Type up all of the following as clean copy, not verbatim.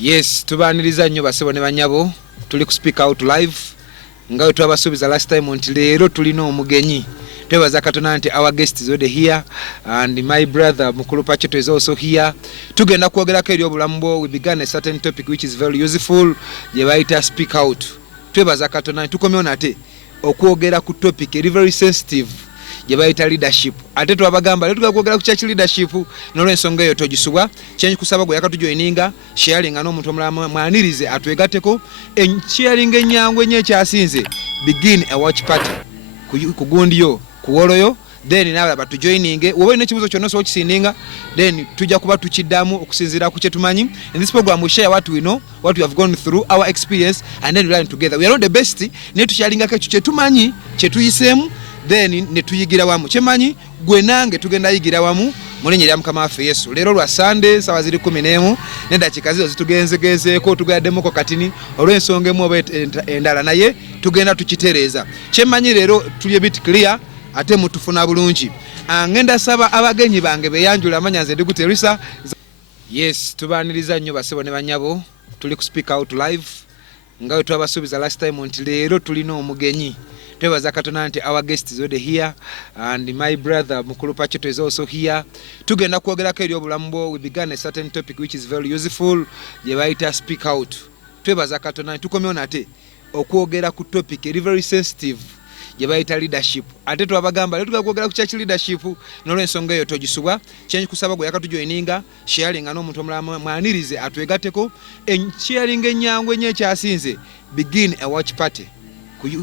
Yes, tubaniriza nnyo basebo ne banyabo tuli ku speak out live nga twabasubiza last time nti leero tulina omugenyi. Twebaza Katonda nti our guest is already here and my brother Mukulu Pachoto is also here. Tugenda kwogerako eri obulamu bwo. We began a certain topic which is very useful je bayita speak out. Twebaza Katonda nti tukomyewo nate okwogera ku topic eri very sensitive je bayita leadership. Ate twabagamba leero tugakwogera ku church leadership n'olw'ensonga eyo togisubwa kyenyi kusaba gwe yakatujoininga sharing n'omuntu omulala mwanirize atwegateko sharing enyangu enye ekyasinze begin a watch party kugundiyo kuwoloyo then nawe batujoininge wowe n'ekibuzo kyonna so kisindinga then tujja kuba tukiddamu okusinzira ku kye tumanyi. In this program we share what we know, what we have gone through, our experience, and then we learn together. We are not the best ne tusharinga ke kye tumanyi kye tuyisemu then ne tuyigira wamu kyemanyi gwe nange tugenda yigira wamu mulinye lya Mukama waffe Yesu. Leero lwa Sunday sawa ziri 11 n'eddakiika zizo zitugenzegezeeko tugaddemoko katini olw'ensonga emu oba endala naye tugenda tukitereeza kyemanyi. Leero tuli a bit clear ate mutufuna bulungi. Ngenda saba abagenyi bange beyanjula amanya nze ndi Gutta Elisha. Yes, tubaniriza nnyo basebo ne banyabo tuli ku speak out live nga twabasubiza last time nti leero tulina omugenyi. Twebaza Katonda nti our guest is already here and my brother Mukulu Pachoto is also here. Tugenda kwogerako eri obulamu bwo. We began a certain topic which is very useful je bayita speak out. Twebaza Katonda nti tukomyewo nate okwogera ku topic eri very sensitive je bayita leadership. Ate twabagamba leero tugakwogera ku church leadership n'olw'ensonga eyo togisubwa kyenyi kusaba gwe yakatujoininga sharing n'omuntu omulala mwanirize atwegateko sharing enyangu enye ekyasinze begin a watch party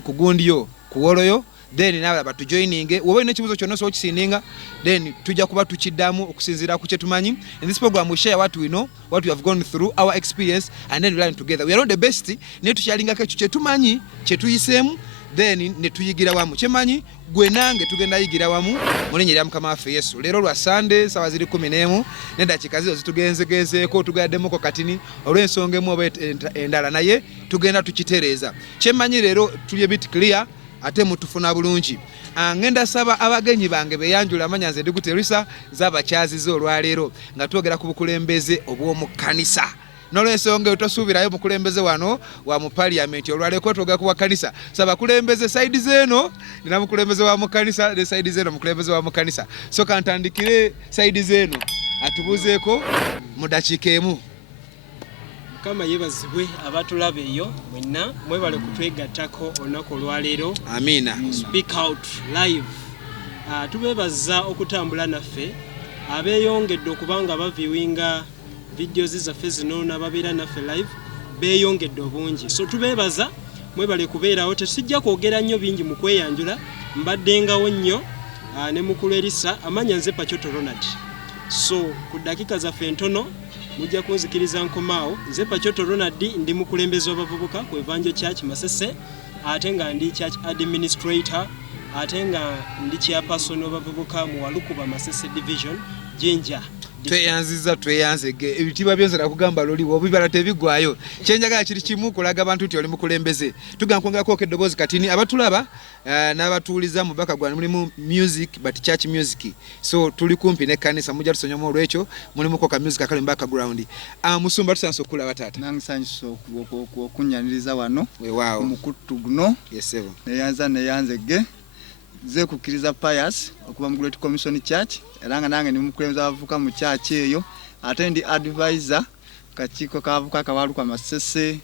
kugundiyo kuwoloyo then nawe batujoininge wowe n'ekibuzo kyonna so kisindinga then tujja kuba tukiddamu okusinzira ku kye tumanyi. In this program we share what we know, what we have gone through, our experience, and then we learn together. We are not the best ne tusharinga ke kye tumanyi kye tuyisemu then ne tuyigira wamu kyemanyi gwe nange tugenda yigira wamu mulinye lya Mukama waffe Yesu. Leero lwa Sunday sawa ziri 11 n'eddakiika zizo zitugenzegezeeko tugaddemoko katini olw'ensonga emu oba endala naye tugenda tukitereeza kyemanyi. Leero tuli a bit clear ate mutufuna bulungi. Ngenda saba abagenyi bange beyanjula amanya nze ndi Gutta Elisha z'abakyazize olwaleero nga twogera ku bukulembeze obw'omu kanisa n'olw'ensonga tosuubirayo mukulembeze wano wa mu parliament olwaleeko twogera ku bwa kanisa. Saba kulembeze side zeeno nina mukulembeze wa mu kanisa ne side zeeno mukulembeze wa mu kanisa. So kantandikire side zeeno atubuzeeko mu dakiika emu. Kama yebazibwe abatulaba eyo mwenna mwebale kutwegattako olunaku olwaleero. Amina. Speak out live. Tubebaza okutambula naffe abeeyongedde okubanga baviewinga videos zaffe zino n'ababeera naffe live beeyongedde obungi. So tubebaza mwebale kubeerawo tesijja kwogera nnyo bingi mu kweyanjula mbaddengawo nnyo ne Mukulu Elisha amanya nze Pachoto Ronald. So ku dakiika zaffe entono mujja kunzikiriza nkomaawo. Nze Pachoto Ronald ndi mukulembeze w'abavubuka ku Evangel Church Masese ate nga ndi church administrator ate nga ndi chairperson w'abavubuka mu Walukuba Masese division Jinja. Tweyanzege ebitiibwa byonse nakugamba loli obibala tebigwayo kyenjagala kiri kimu kulaga abantu nti oli mukulembeze. Tugamba kwongerako eddoboozi katini abatulaba n'abatuuliza mu background mulimu music but church music. So tuli kumpi n'ekkanisa mujja tusonyamu olwekyo mulimuko ka music akali mu background. Musumba tusanso okulaba taata nange sanyiso okunyaniriza wano weewaawo mukutu guno. Yes sir. neyanzege ze Kukiriza Pius okuba mu Great Commission Church era nga nange ni mukulembeze abavuka mu church eyo ate ndi advisor kakiiko kavuka kawalu kwa Masese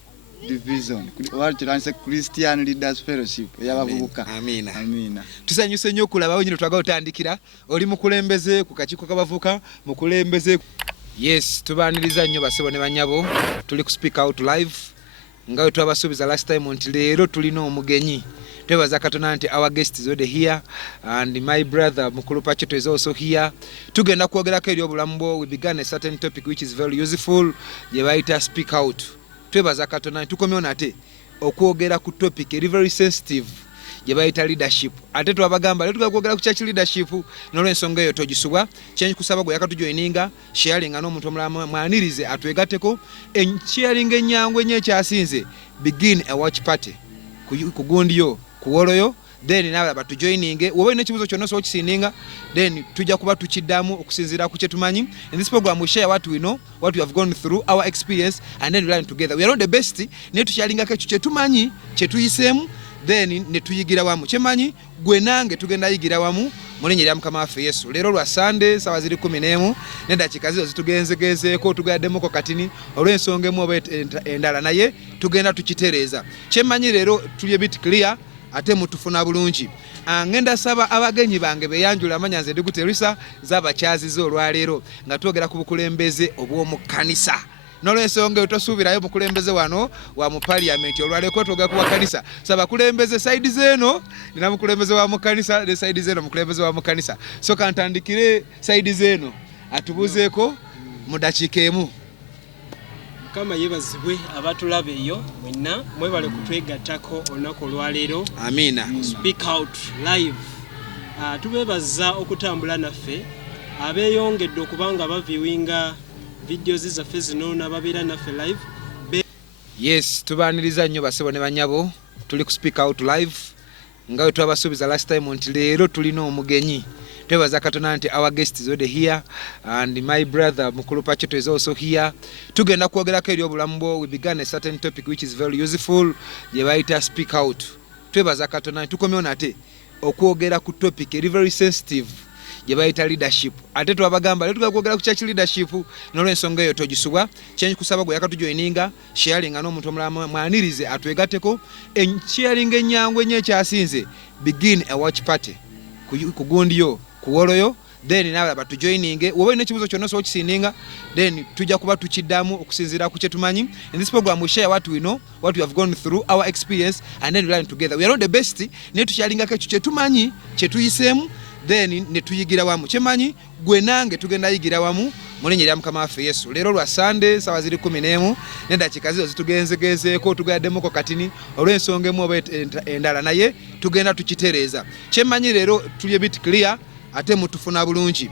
division wali tulanse Christian Leaders Fellowship y'abavubuka. Amina. Amina. Tusanyuse nnyo okulaba nyine twagala otandikira oli mukulembeze ku kakiiko kabavuka mukulembeze. Yes, tubaniriza nnyo basebo ne banyabo tuli ku speak out live nga twabasubiza last time nti leero tulina omugenyi. Twebaza Katonda nti our guest is already here and my brother Mukulu Pachoto is also here. Tugenda kwogerako eri obulamu bwo. We began a certain topic which is very useful je bayita speak out. Twebaza Katonda nti tukomyewo nate okwogera ku topic eri very sensitive je bayita leadership. Ate twabagamba leero tugakwogera ku church leadership n'olw'ensonga eyo togisubwa kyenyi kusaba gwe yakatujoininga sharing n'omuntu omulala mwanirize atwegateko sharing enyangu enye ekyasinze begin a watch party kugundiyo kuwoloyo then nawe batujoininge wowe ine kibuzo kyonna so kisinninga then tujja kuba tukiddamu okusinziira ku kye tumanyi. In this program we share what we know, what we have gone through, our experience, and then we learn together. We are not the best naye tukyalingako ekyo kye tumanyi kye tuyiseemu then ne tuyigira wamu kyemanyi gwe nange tugenda yigira wamu mu linnya lya Mukama waffe Yesu. Leero lwa Sunday sawa ziri 11 n'eddakiika zizo zitugenzegezeeko tugaddemoko katini olw'ensonga emu oba endala naye tugenda tukitereeza. Kyemanyi leero tuli bit clear ate mutufuna bulungi. Ngenda saba abagenyi bange beyanjula amanya nze ndi Gutta Elisha z'abakyaziza olwaleero nga twogera ku bukulembeze obw'omu kkanisa. N'olw'ensonga otosuubirayo mukulembeze wano wa mu parliament olwaleero twogera ku kanisa. Saba kulembeze side zeno nina mukulembeze wa mu kanisa ne side zeno mukulembeze wa mu kanisa. So kantandikire side zeno atubuzeeko mu dakiika emu. Mukama yebazibwe abatulaba eyo mwenna mwebale kutwegattako olunaku olwaleero. Amina. Speak out live. Tubeebaza okutambula naffe abeeyongedde okubanga baviewinga videos zaffe zino n'ababeera naffe live. Yes, tubaaniriza nnyo basebo ne banyabo tuli ku speak out live nga twabasuubiza last time nti leero tulina omugenyi. Twebaza Katonda nti our guest is already here and my brother Mukulu Pachoto is also here. Tugenda kwogerako eri obulamu bwo. We began a certain topic which is very useful ye bayita speak out. Twebaza Katonda tukomyewo nate okwogera ku topic eri very sensitive ye bayita leadership. Ate twabagamba leero tugakwogera ku church leadership n'olw'ensonga eyo togisubwa kyenyi kusaba gwe yakatujoininga sharing n'omuntu omulala mwanirize atwegatteko sharing ennyangu ennyo ekyasinze begin a watch party ku gundiyo kuwoloyo then nawe batujoininge wowe ine kibuzo kyonna so kisinninga then tujja kuba tukiddamu okusinziira ku kye tumanyi. In this program we share what we know, what we have gone through, our experience, and then we learn together. We are not the best naye tukyalingako ekyo kye tumanyi kye tuyiseemu then ne tuyigira wamu kyemanyi gwe nange tugenda yigira wamu mu linnya lya Mukama waffe Yesu. Leero lwa Sunday sawa ziri 11 n'eddakiika zizo zitugenzegezeeko tugaddemoko katini olw'ensonga emu oba endala naye tugenda tukitereeza. Kyemanyi leero tuli bit clear ate mutufuna bulungi.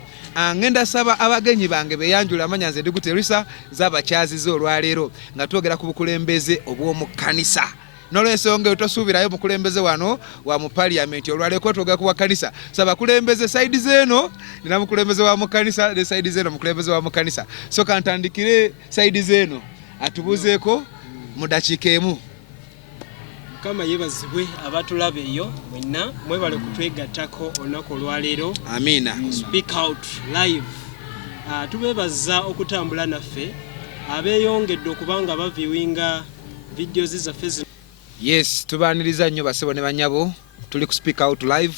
Ngenda saba abagenyi bange beyanjula amanya nze ndi Gutta Elisha z'abakyaziza olwaleero nga twogera ku bukulembeze obw'omu kkanisa. N'olw'ensonga otosuubirayo mukulembeze wano wa mu parliament olwaleero twogera ku kanisa. Saba kulembeze side zeno nina mukulembeze wa mu kanisa ne side zeno mukulembeze wa mu kanisa. So kantandikire side zeno atubuzeeko mu dakiika emu. Mukama yebazibwe abatulaba eyo mwenna mwebale kutwegattako olunaku olwaleero. Amina. Speak out live. Tubeebaza okutambula naffe abeeyongedde okubanga baviewinga videos zaffe zino. Yes, tubaaniriza nnyo basebo ne banyabo tuli ku speak out live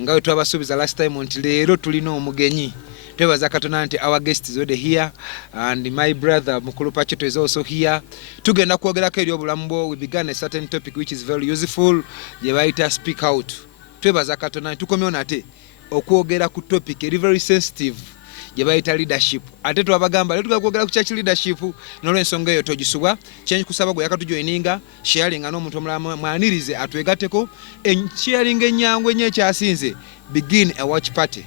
nga twabasuubiza last time nti leero tulina omugenyi. Twebaza Katonda nti our guest is already here and my brother Mukulu Pachoto is also here. Tugenda kwogerako eri obulamu bwo. We began a certain topic which is very useful ye bayita speak out. Twebaza Katonda tukomyewo nate okwogera ku topic eri very sensitive ye bayita leadership. Ate twabagamba leero tugakwogera ku church leadership n'olw'ensonga eyo togisubwa kyenyi kusaba gwe yakatujoininga sharing n'omuntu omulala mwanirize atwegatteko sharing ennyangu ennyo ekyasinze begin a watch party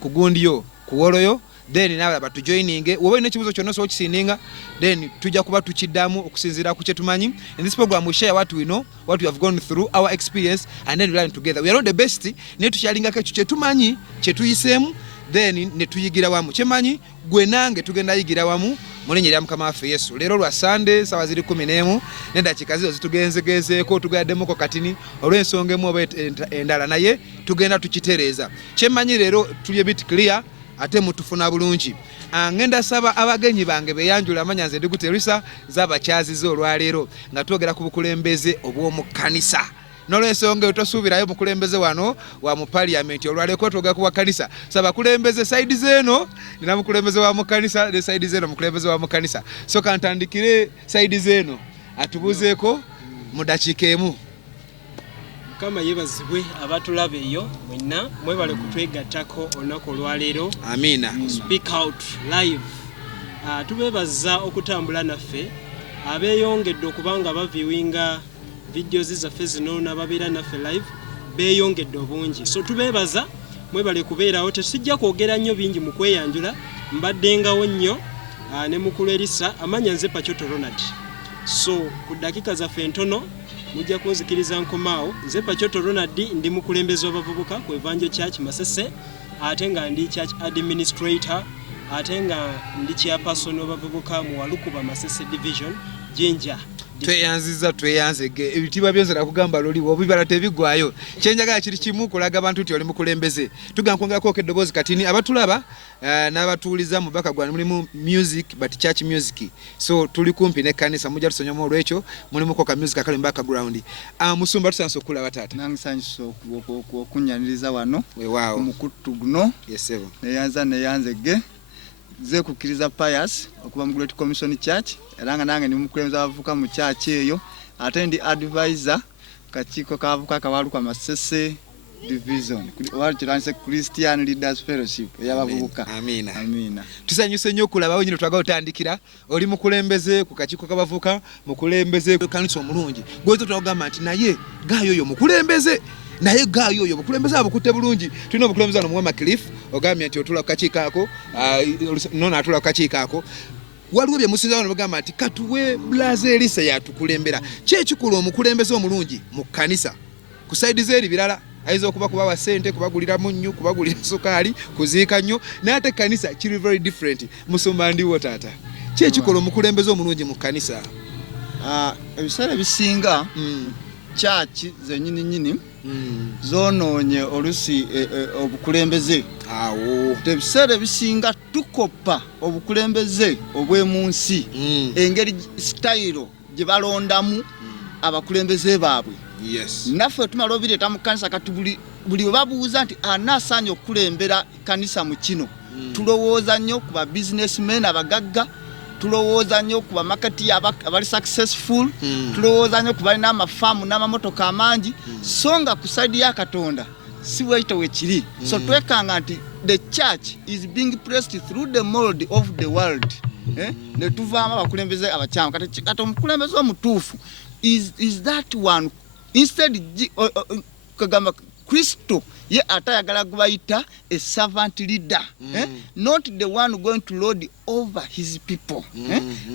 ku gundiyo kuwoloyo then nawe batujoininge wowe ine kibuzo kyonna so kisinninga then tujja kuba tukiddamu okusinziira ku kye tumanyi. In this program we share what we know, what we have gone through, our experience, and then we learn together. We are not the best naye tukyalingako ekyo kye tumanyi kye tuyiseemu then ne tuyigira wamu kyemanyi gwe nange tugenda yigira wamu mu linnya lya Mukama waffe Yesu. Leero lwa Sunday sawa ziri 11 n'eddakiika zizo zitugenzegezeeko tugaddemoko katini olw'ensonga emu oba endala naye tugenda tukitereeza. Kyemanyi leero tuli bit clear ate mutufuna bulungi. Ngenda saba abagenyi bange beyanjula amanya nze ndi Gutta Elisha z'abakyaziza olwaleero nga twogera ku bukulembeze obw'omu kkanisa. N'olw'ensonga otosuubirayo mukulembeze wano wa mu parliament olwaleero twogera ku kanisa. Saba kulembeze side zeno nina mukulembeze wa mu kanisa ne side zeno mukulembeze wa mu kanisa. So kantandikire side zeno atubuzeeko mu dakiika emu. Mukama yebazibwe abatulaba eyo mwenna mwebale kutwegattako olunaku olwaleero. Amina. Speak out live. Tubeebaza okutambula naffe abeeyongedde okubanga baviewinga videos zaffe zino n'ababeera naffe live beeyongedde obungi. So tubeebaza mwebale kubeerawo tesijja kwogera nnyo bingi mu kweyanjula mbaddengawo nnyo ne Mukulu Elisha amanya nze Pachoto Ronald. so ku dakika zaffe entono mujja kunzikiriza nkomaawo. Nze Pachoto Ronald ndi mukulembeze w'abavubuka ku Evangel Church Masese, ate nga ndi church administrator, ate nga ndi chairperson w'abavubuka mu Walukuba Masese division Jinja. tweyanzege ebitiibwa byonse nakugamba loliwo bibala tebigwayo. Kyenjagala kiri kimu kulaga abantu nti oli mukulembeze. Tugamba kwongerako eddoboozi katini abatulaba n'abatuuliza mu background mulimu music but church music, so tuli kumpi n'ekkanisa mujja tusonyamu olwekyo mulimuko ka music akali mu background. Musumba tusanso okulaba taata. Nange nsanyusa okunyaniriza wano weewaawo omukuttu guno. Yes sebo. Neyanzege ze Kukiriza Pius okuba mu Great Commission Church, era nga nange ndi mukulembeze w'abavubuka mu church eyo, ate ndi advisor kakiiko k'abavubuka Kawaluka Masese division walikiranise Christian Leaders Fellowship ey'abavubuka. Amina. Tusanyuse nnyo okulaba wenyini twagala otandikira oli mukulembeze ku kakiiko k'abavubuka, mukulembeze kanisa omulungi gwoza twagamba nti naye gaayo oyo mukulembeze, naye gaayo oyo obukulembeze abukutte bulungi. Tulina obukulembeze wano muwema Cliff ogambye nti otula ku kakiiko ako nona atula ku kakiiko ako. Waliwo bye musinza wano bagamba nti katuwe blaze Elisha yatukulembera. Kyekikulu omukulembeze omulungi mu kkanisa ku saidi z'eri birala ayinza okuba kubawa ssente, kubagulira munnyo, kubagulira sukaali, kuziika nnyo, n'ate kkanisa kiri very different. Musumba ndiwo taata, kyekikulu omukulembeze omulungi mu kkanisa. Ebiseera bisinga church zennyini zonoonye olusi obukulembeze. Ebiseera bisinga tukopa obukulembeze obw'emu nsi, engeri style gye balondamu abakulembeze baabwe. Naffe tumala obireeta mu kkanisa kati buli babuuza nti anaasaanye okukulembera kkanisa mu kino, tulowooza nnyo ku ba businessmen abagagga, tulowooza nnyo ku bamaketi abali successful, tulowooza nnyo ku balina amafaamu n'amamotoka amangi, so nga ku saidi ya Katonda si bwekito wekiri. So twekanga nti the church is being pressed through the mold of the world. Ne tuvaamu abakulembeze abakyamu. Kati omukulembeze omutuufu is that one. Instead kagamba Kristo ye atayagala kubayita a servant leader, not the one going to lord over his people.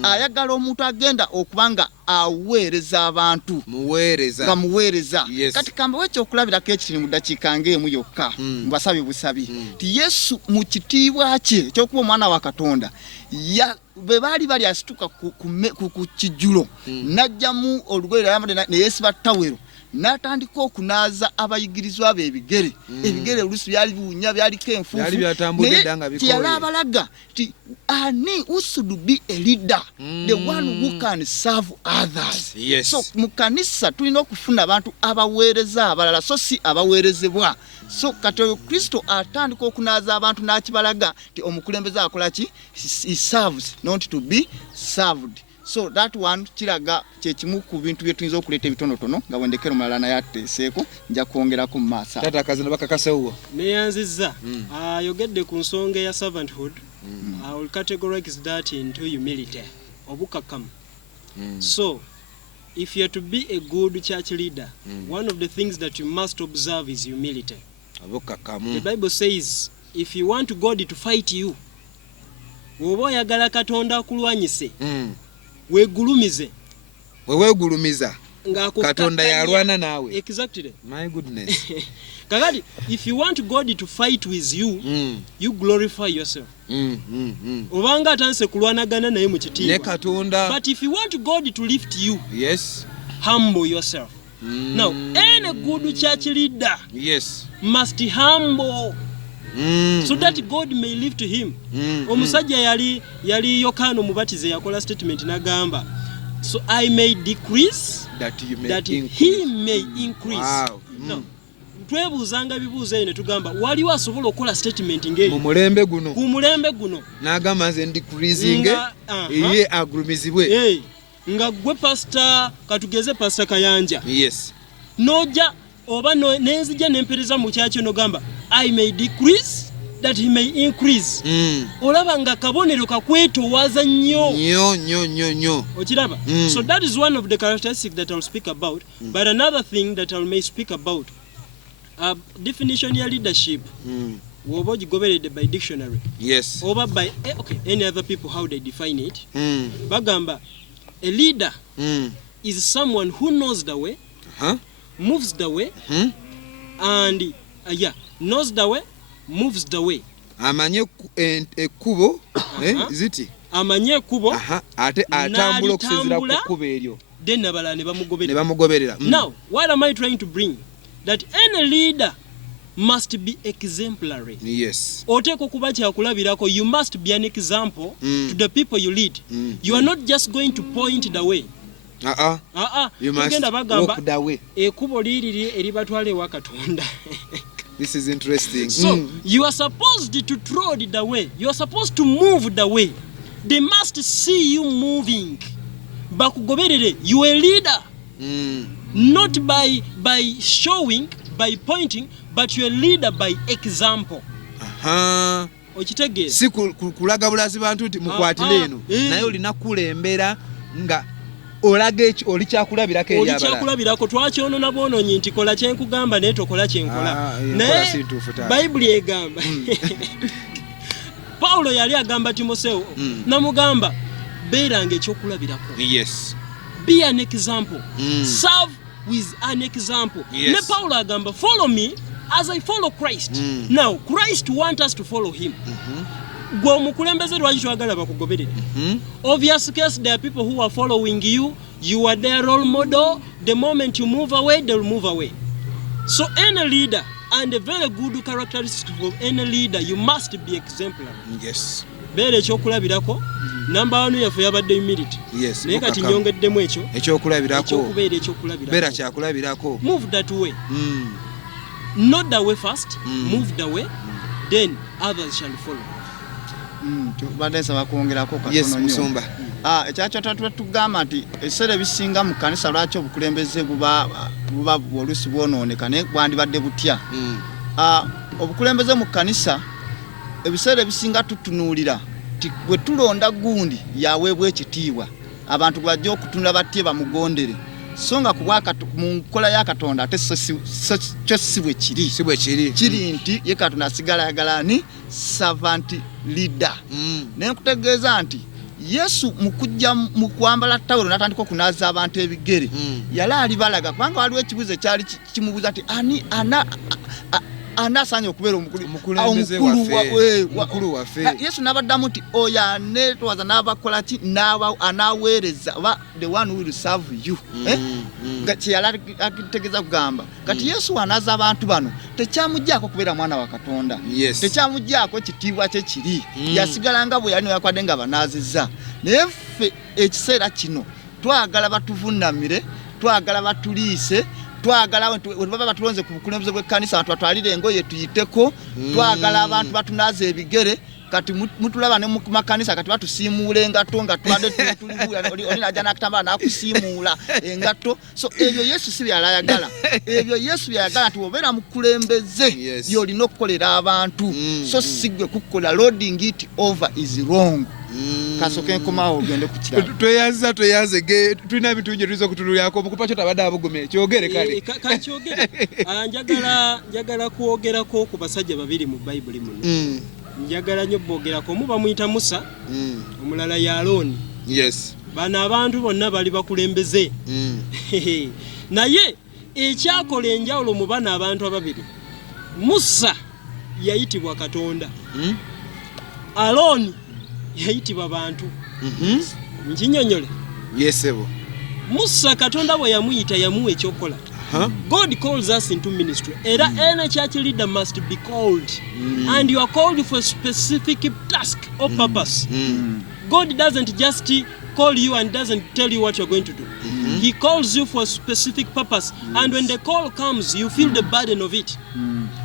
Ayagala omuntu agenda okubanga aweereza abantu, muweereza. Kati kamba wekyo okulabirako ekiri mu dakiika ng'emu yokka mubasabye busabi ti Yesu mu kitiibwa kye ekyokuba omwana wa Katonda bwe bali asituka ku kijjulo n'ajjamu olugoye ayambadde ne yeesiba ttawero n'atandika okunaaza abayigirizwa be ebigere. Ebigere oluusi byali biwunya, byaliko enfuufu, naye tiyala abalaga ti ani who should be a leader, the one who can serve others. So mu kanisa tulina okufuna abantu abaweereza abalala, so si abaweerezebwa. So kati oyo Kristo atandika okunaaza abantu n'akibalaga ti omukulembeze akola ki? He serves, not to be served. So that one kiraga kyekimu ku bintu bye tuyinza okuleeta ebitonotono nga bwendekera omulala naye ateeseeko nja kwongerako mu maaso. Taata akazina bakakasewo neyanzizza ayogedde ku nsonga ya servanthood. I will categorize that into humility, obukakamu. So if you are to be a good church leader, one of the things that you must observe is humility. The Bible says if you want God to fight you, oba oyagala Katonda akulwanyise, weegulumiza Katonda yalwana naawe. Exactly. My goodness. Kakati if you want God to fight with you, you glorify yourself. Obanga atanse kulwanagana naye mu kitiibwa ne Katonda. But if you want God to lift you, yes, humble yourself. Now any good church leader must humble so that God may lift him. Omusajja yali Yohana Omubatiza yakola statement nagamba, so I may decrease that he may increase. Wow. No. Twebuuzanga bibuuzo eyo ne tugamba waliwo asobola okukola statement ng'eyo mu mulembe guno n'agamba nze decreasing ye agulumizibwe. Nga gwe pastor katugeze pastor Kayanja, noja oba nenzija nempereza mu kyakyo nogamba I may decrease that he may increase. Olaba nga kabonero kakwetoowaza nnyo. Okiraba? So that is one of the characteristics that I'll speak about. But another thing that I may speak about, definition ya leadership, woba ogigoberedde by dictionary, oba by any other people how they define it, bagamba A leader is someone who knows the way, moves the way, and knows the way, moves the way. Amanye ekkubo ziti amanye ekkubo ate atambula okusinziira ku kkubo eryo then abala ne bamugoberera. Now what am I trying to bring? That any leader must be exemplary. Yes. Oteeka okuba kyakulabirako. You must be an example to the people you lead. You are not just going to point the way. You must walk the way. Ekkubo liri eribatwala ewa Katonda. This is interesting. So you are supposed to trod the way. You are supposed to move the way. They must see you moving. Bakugoberere, you are a leader. Not by showing, by pointing, but you are a leader by example. Okitegeera. Si kulaga bulazi bantu nti mukwatire eno. Naye olina kulembera nga olaga ekyo oli kyakulabirako eri abalala. Oli kyakulabirako twakyonoona bwonoonyi nti kola kyenkugamba naye tokola kyenkola. Naye Bayibuli egamba. Paulo yali agamba Timoseewo namugamba beeranga ekyokulabirako. Yes. Be an example. Serve with an example. Yes. Ne Paulo agamba follow me as I follow Christ. Now Christ wants us to follow him. Gwe omukulembeze lwaki twagala bakugoberere? Obvious case, there are people who are following you. You are their role model. The moment you move away, they will move away. So any leader, and a very good characteristic of any leader, you must be exemplary. Yes. Beera ekyokulabirako. Number 1 yaffe yabadde humility. Yes. Naye kati nyongeddemu ekyo. Ekyokulabirako. Ekyokulabirako. Beera kyakulabirako. Move that way. Not the way first. Move the way. Then others shall follow. Tubadde nsaba kwongerako katono nnyo. Ekyakyo tugamba nti ebiseera ebisinga mu kkanisa lwaki obukulembeze buba oluusi bwonooneka naye bwandibadde butya. Obukulembeze mu kkanisa ebiseera ebisinga tutunuulira ti bwe tulonda gundi yaweebwa ekitiibwa abantu bajja okutunula batye bamugondere so nga mu nkola ya Katonda ate kyo si bwe kiri kiri nti ye Katonda asigala ayagala ni servant leader. Naye nkutegeeza nti Yesu mukujja mu kwambala tawulo natandika okunaaza abantu ebigere yali alibalaga kubanga waliwo ekibuzo ekyali kimubuuza ati anasaanye okubeera omukulu waffe. Yesu n'abaddamu nti oyo aneetwaza n'abakola ki anaaweereza oba the one who will serve you. Kye yali akitegeeza kugamba kati Yesu anaaza abantu bano tekyamuggyako kubeera mwana wa Katonda. Tekyamuggyako ekitiibwa kye kiri. Yasigala nga bwe yali yakwadde nga banaazizza. Naye ffe ekiseera kino twagala batuvunnamire, twagala batuliise, twagala baba batulonze ku bukulembeze bw'ekkanisa abantu batwalire engoye tuyiteko, twagala abantu batunaaza ebigere kati mutulaba ne mu makanisa kati batusiimuula engatto nga twadde oli najja n'akatambala n'akusiimuula engatto. So ebyo Yesu si by'alayagala. Ebyo Yesu by'ayagala nti obeera mukulembeze by'olina okukolera abantu so si gwe kukola. Loading it over is wrong. Kasooke nkomawo ogende ku kirala. Tweyanze tulina ebintu bingi tuliza okutunuulyako mu Pachoto abadde abugumye kyogere kale. Kakyogere. Njagala kwogerako ku basajja babiri mu Bayibuli muno. Njagala nnyo boogerako. Omu bamuyita Musa, omulala ya Alooni. Yes. Bano abantu bonna bali bakulembeze. Naye ekyakola enjawulo mu bano abantu ababiri, Musa yayitibwa Katonda, Alooni yayitibwa bantu. Nkinyonyole. Yesebo. Musa Katonda bwe yamuyita yamuwa ekyokola. God calls us into ministry. Any church leader must be called. And you are called for a specific task or purpose. God doesn't just call you and doesn't tell you what you're going to do. He calls you for a specific purpose. And when the call comes, you feel the burden of it.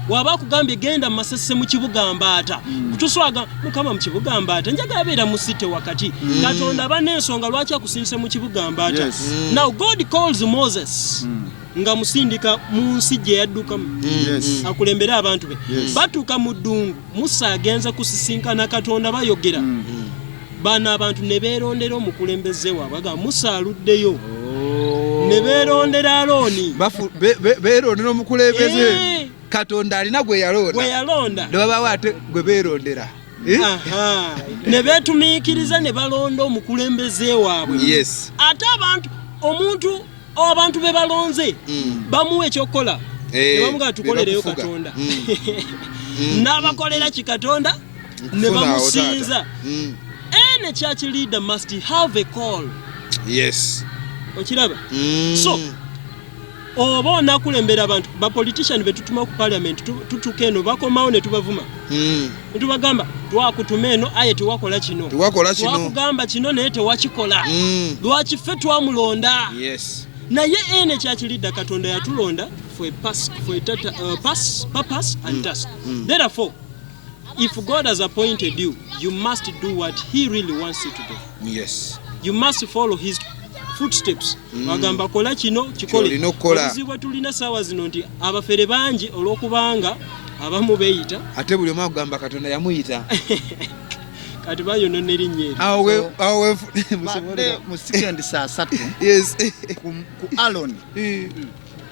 Waba kugambye genda Masese mu kibuga Mbaata. Kutuswaga mukama mu kibuga Mbaata. Njagala beera musite wakati. Katonda banensonga lwaki akusinse mu kibuga Mbaata. Now God calls Moses. Nga musindika mu nsi gye yaddukamu. Akulembera abantu be. Batuuka mu ddungu. Musa agenza kusisinkana Katonda bayogera. Bana abantu ne beerondera omukulembeze waabwe. Aga Musa aluddeyo. Ne beerondera Alooni. Beerondera omukulembeze. Katonda alina gwe yalonda. Gwe yalonda. Ne baba ate gwe beerondera. ne beetumiikiriza ne balonda omukulembeze waabwe. Yes. Ate abantu be balonze bamuwa ekyokukola ne bamugaa tukolereyo Katonda. N'abakolera kikatonda ne bamusinza. Any church leader must have a call. Yes. Okiraba? So oba onakulembera abantu ba politician betutuma ku parliament tutuke eno bakomawo ne tubavuma. Ntubagamba twakutuma eno aye tewakola kino. Twakugamba kino naye tewakikola. Lwaki ffe twamulonda? Yes. Naye ene church leader Katonda yatulonda for a purpose and task. Therefore, if God has appointed you, you must do what He really wants you to do. Yes. You must follow His footsteps. Wagamba kola kino kikole. Obuzibu tulina sawa zino nti abafere bangi olw'okubanga abamu beeyita. Ate buli omu agamba Katonda yamuyita. Kati bayonona erinnya eryo. Awe mu second saa 3. Yes. ku Aaron.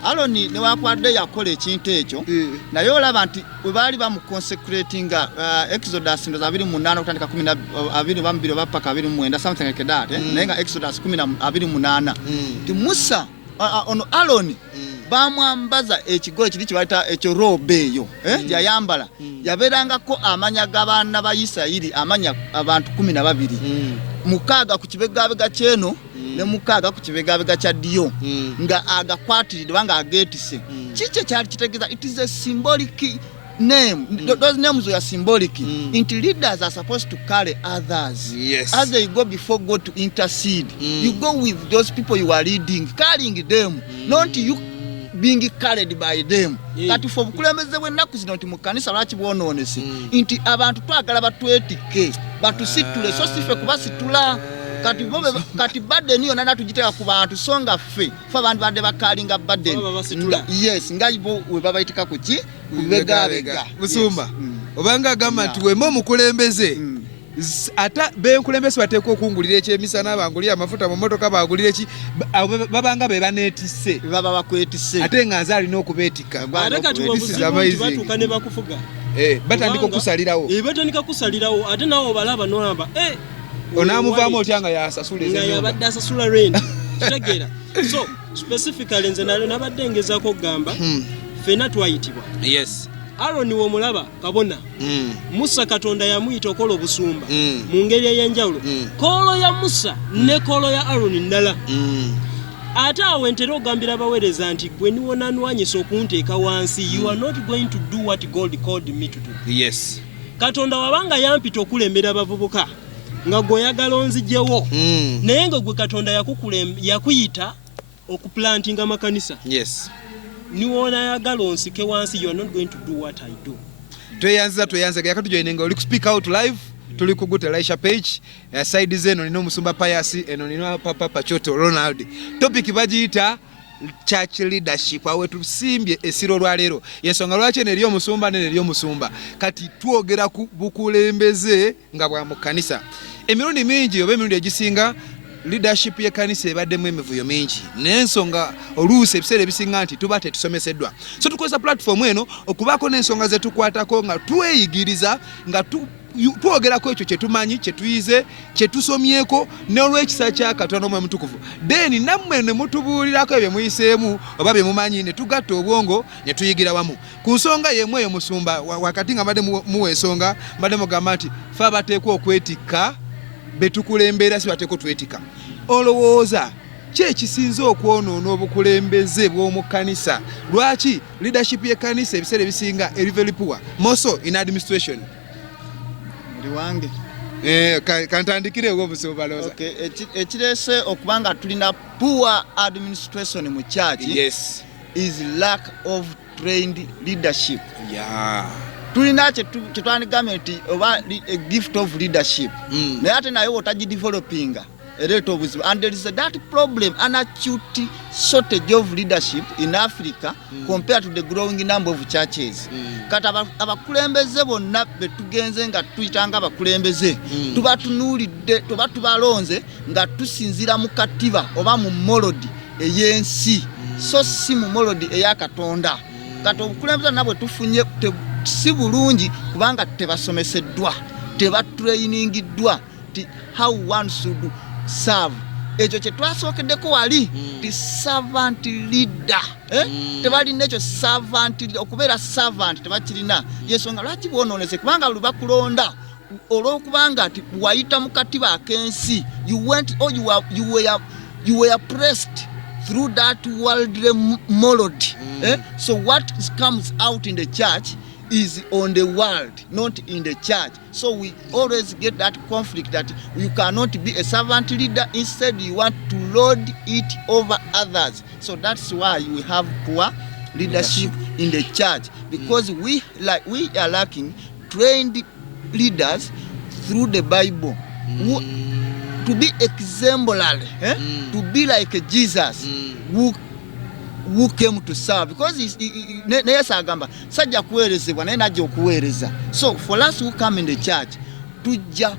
Aaron ne wakwadde yakola ekintu ekyo naye olaba nti bwe baali bamukonsecratinga Exodus 28 okutandika 22 bapaka 29 something like that naye nga Exodus 28 ti Musa ono Aaron bamwambaza ekigo ekiri kibayita ekyo robe eyo yayambala yaberangako amanya g'abaana ba Isirayiri amanya abantu 12 mukaaga ku kibegabega kyeno ne mukaaga ku kibegabega kya ddyo nga agakwatiridde banga agetise kiki kyali kitegeza. It is a symbolic name. Those names are symbolic. Leaders are supposed to carry others. Yes. As they go before God to intercede, you go with those people you are leading, carrying them, not you being carried by them. Kati for bukulembeze bw'ennaku zino nti mu kanisa lwaki bwonoonese nti abantu twagala batwetike batusitule so sife kubasitula kati badde niyo nana tugiteeka ku bantu so nga ffe abantu badde bakalinga badde. Yes, nga ibo we babayitika ku ki kubegabega Musumba obanga agamba nti wema omukulembeze ata benkulembeze bateeka okungulira ekyemisana bangulira amafuta mu motoka bagulira eki babanga be baneetisse baba bakwetisse ate nga nze alina okubeetika batuuka ne bakufuga batandika okusalirawo batandika kusalirawo ate nawe obalaba nolamba onamuvaamu otya nga yasasula nga yabadde asasula rent kitegeera. So specifically nze nabadde ngezaako okugamba ffena twayitibwa. Yes. Aaron w'omulaba kabona Musa Katonda yamuyita okola obusumba mu ngeri ey'enjawulo. Koolo ya Musa ne koolo ya Aaron ndala. Ate awo ntera ogambira abaweereza nti gwe niwonanwanyisa okunteeka wansi, you are not going to do what God called me to do. Yes. Katonda wabanga yampita okulembera abavubuka nga gwe oyagala onziggyewo naye nga gwe Katonda yakuyita okuplantinga makanisa. Yes. Niwona yagala onsike wansi, you are not going to do what I do. Tweyanza yakati joininga oli ku speak out live tuli ku Gutta Elisha page side zeno nino musumba Pius eno nino papa Pachoto Ronald. Topic bagiyita church leadership awe tusimbye esiro lwalero yensonga lwaki ne lyo musumba ne lyo musumba kati tuogera ku bukulembeze nga bwa mu kanisa emirundi mingi oba emirundi egisinga leadership ye kanisa ebaddemu emivuyo mingi n'ensonga oluusi ebiseera ebisinga nti tuba tetusomeseddwa so tukozesa platform eno okubaako n'ensonga ze tukwatako nga tweyigiriza nga twogerako ekyo kyetumanyi kyetuyize kyetusomyeko n'olw'ekisa kya Katonda omwe mutukuvu then nammwe ne mutubuulirako ebyo muyiseemu oba bye mumanyi ne tugatta obwongo ne tuyigira wamu ku nsonga yemu eyo musumba wakati nga mbadde muwa ensonga mbadde mugamba nti fe abateekwa okwetikka betukulembera si bateekwa twetika olowooza ki ekisinza okwonoona obukulembeze bw'omu kanisa lwaki leadership y'ekkanisa ebiseera ebisinga eri very poor moso in administration wange kantandikirewo omusumba loza ekirese okubanga tulina poor administration mu church. Yes. Is lack of trained leadership. Tulina kyetwandigamye nti oba a gift of leadership naye ate naye otagidevelopinga ereeta obuzibu and there is that problem, an acute shortage of leadership in Africa compared to the growing number of churches. Kati abakulembeze bonna betugenze nga tuyitanga abakulembeze tuba tunuulidde tuba tubalonze nga tusinzira mu katiba oba mu molodi ey'ensi so si mu molodi eya Katonda. Kati obukulembeze nabwe tufunye si bulungi kubanga tebasomeseddwa tebatrainingidwa ti how one should serve. Ekyo kye twasookeddeko wali ti servant leader. Tebalina ekyo servant, okubeera servant tebakirina. Yensonga lwaki bwonoonese kubanga buli bakulonda olw'okubanga ti wayita mu katiba ak'ensi, you were pressed through that worldly melody. So what comes out in the church is on the world, not in the church. So we always get that conflict that you cannot be a servant leader, instead you want to lord it over others. So that's why we have poor leadership in the church, because we are lacking trained leaders through the Bible who, to be exemplary, to be like Jesus who came to serve, because neyesa agamba sajja kuweerezebwa naye najja okuweereza. So for us who come in the church, tujja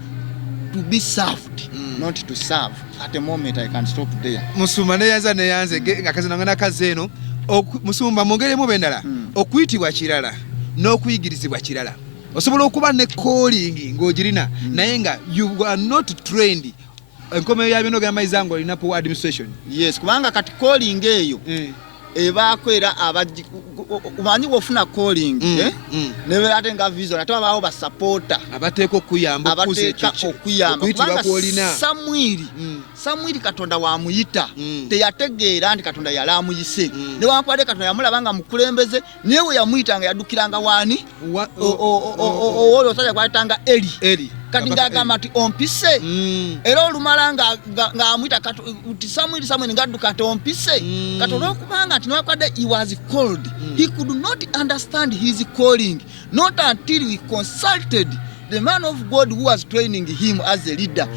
to be served, not to serve. At the moment I can stop there. Musumba neyanze akazina ngana kazeno musumba mongeremu bendala okuyitibwa kirala n'okuyigirizibwa kirala. Osobola okuba ne calling ng'ogirina naye nga you are not trained. Enkomeyo ya bino gamba izango lina poor administration. Yes, kubanga kati calling eyo ebaako era umanyi wofuna calling ne ate nga vision ate abaawo ba supporter abateeka okuyamba kubanga Samwiri Katonda wamuyita teyategeera nti Katonda yali amuyise newankubadde Katonda yamulabanga mukulembeze naye we yamuyitanga yaddukiranga waani owo omusajja gwayitanga Eli kati ng'agamba nti ompise era olumala ng'amuyita nti Samwiri ng'adduka nti ompise kati olw'okubanga nti newankubadde he was called, he could not understand his calling, not until he consulted the man of God who was training him as a leader.